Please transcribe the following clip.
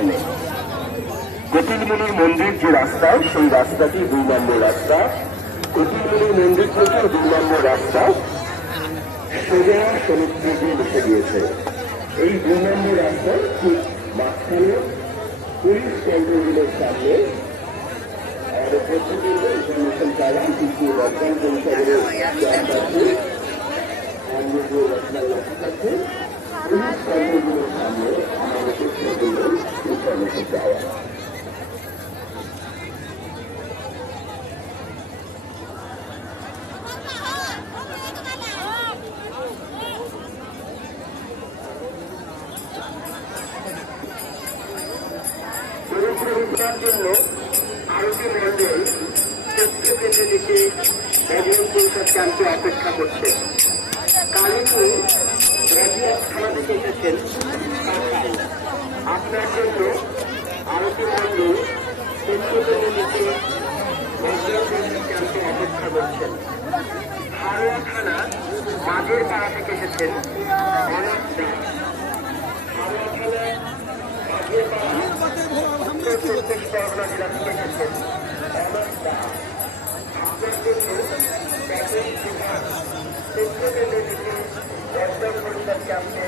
সামনে। কপিলমুনির মন্দির যে রাস্তা, সেই রাস্তাটি 2 নম্বর রাস্তা। কপিলমুনির মন্দির থেকে 2 নম্বর রাস্তা সোজা সমুদ্রে গিয়ে বসে গিয়েছে। এই 2 নম্বর রাস্তার ঠিক মাঝখানে পুলিশ কন্ট্রোলের সামনে আমাদের প্রত্যেকের ইনফরমেশন চাইলাম কিছু লকডাউন পরিষদের পুলিশ কন্ট্রোলের সামনে আমাদের প্রত্যেকের ইনফরমেশন চাওয়া। জন্য আরতি মন্ডল তথ্য কেন্দ্রে লিখে বজরং পরিষদ ক্যাম্পে অপেক্ষা করছে। কালিনী রাজিয়ার থানা থেকে এসেছেন আপনার জন্য আরতি মন্ডল তথ্য কেন্দ্রে লিখে বজরং পরিষদ ক্যাম্পে অপেক্ষা করছেন। হারোয়া থানা মাঝের পাড়া থেকে এসেছেন অনাথ দাস। হারোয়া থানা মাঝের পাড়া চব্বিশ পরগনা জেলা থেকে এসেছেন অনাথ দাস। আপনার জন্য প্রাথমিক বিভাগ তথ্য কেন্দ্রে লিখে বজরং পরিষদ ক্যাম্পে